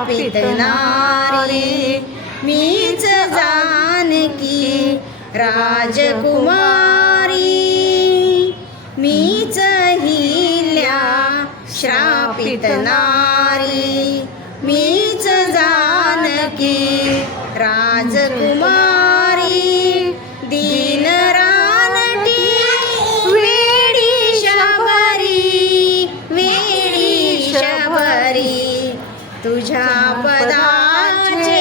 श्रापित नारी, मीच जानकी राजकुमारी, मीच हिल्या श्रापित नारी, मीच जानकी राजकुमारी, दीन रानटी वेडी शबरी, तुझ्या पदाचे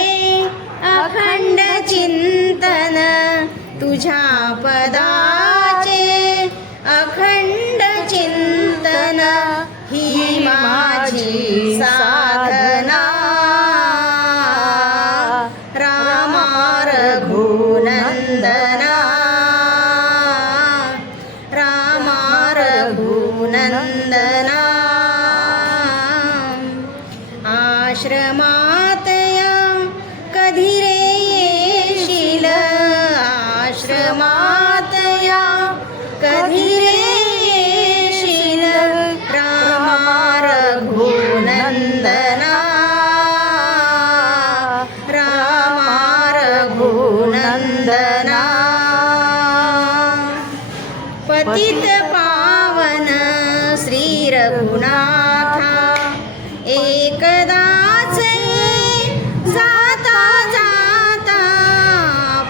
अखंड चिंतन, तुझ्या पदाचे अखंड चिंतन, ही माझी साधना. रामा रघुनंदना, रामा रघुनंदना. आश्रमात या कधी रे येशील, आश्रमात या कधी रे येशील, रामा रघुनंदना, रामा रघुनंदना. पतित पावन श्री रघुनाथा, एकदाच जाता जाता,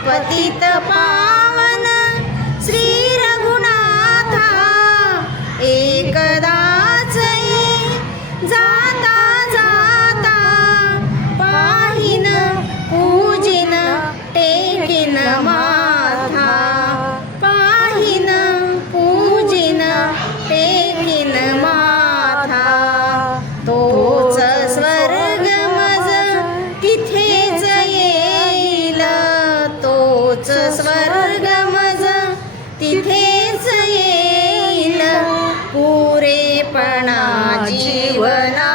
पतित पावन श्री रघुनाथा, एकदाच जाता जाता, पाहिन पूजिन टेकिन माथा, पाहिन पूजिन टेकिन माथा. तोच स्वर्ग मज तिथेच येईल, तोच स्वर्ग मज तिथेच येईल, पुरेपणा जीवना.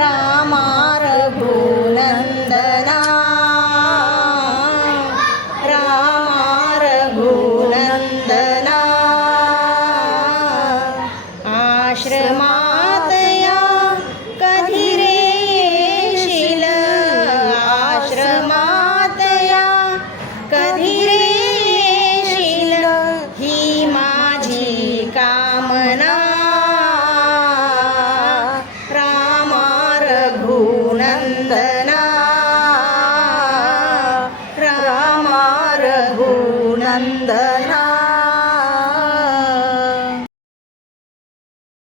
रामा रघुनंदना, रामा रघुनंदना. आश्रमात या कधी रे येशील, आश्रमात या कधी रे येशील, ही माझी कामना. रामा रघुनंदना.